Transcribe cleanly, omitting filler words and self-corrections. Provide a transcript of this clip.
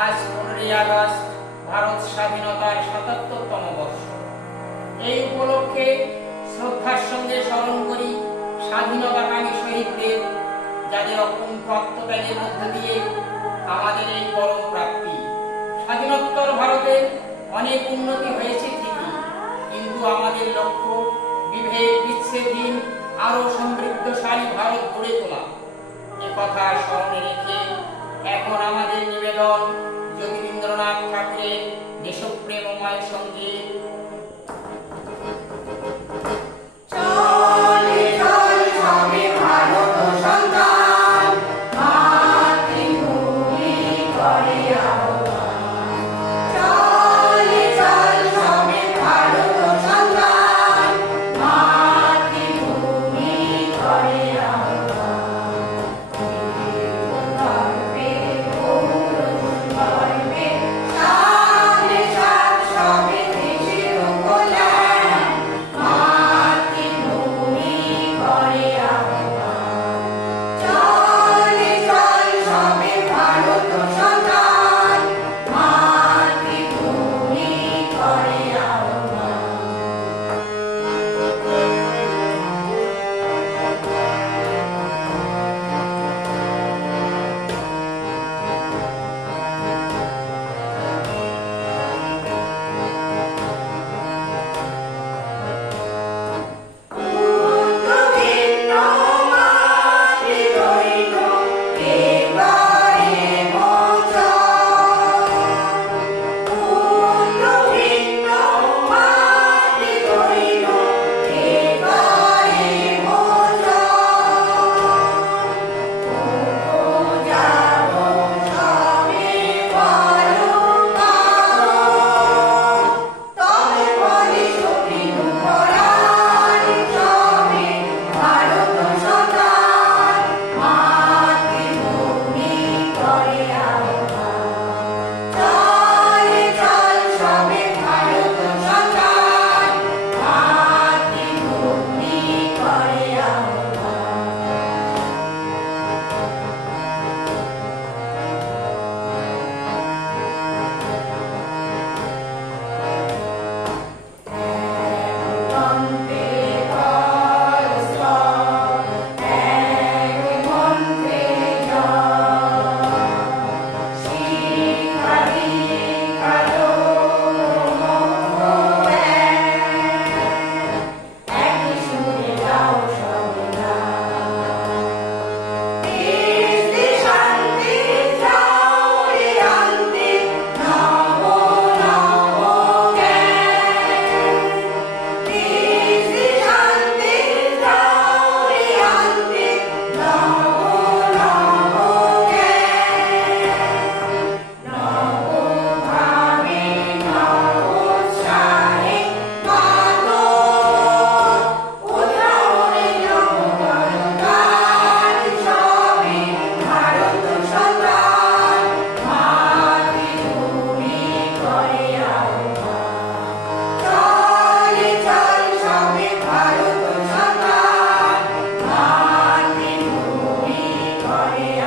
আজ 15ই আগস্ট ভারত স্বাধীনতার ৭৭তম বর্ষ। এই উপলক্ষে শ্রদ্ধার সঙ্গে স্মরণ করি স্বাধীনতাকামী শহীদদের, যাদের অকুণ্ঠ আত্মত্যাগের মধ্য দিয়ে আমাদের এই পরম প্রাপ্তি। স্বাধীনোত্তর ভারতের অনেক উন্নতি হয়েছে ঠিকই, কিন্তু আমাদের লক্ষ্য বিভেদ বিচ্ছেদহীন আরো সমৃদ্ধশালী ভারত গড়ে তোলা। একথা স্মরণে রেখে এখন আমাদের নিবেদন যোগীন্দ্রনাথ ঠাকুরের দেশপ্রেমময় সঙ্গীত। Yeah.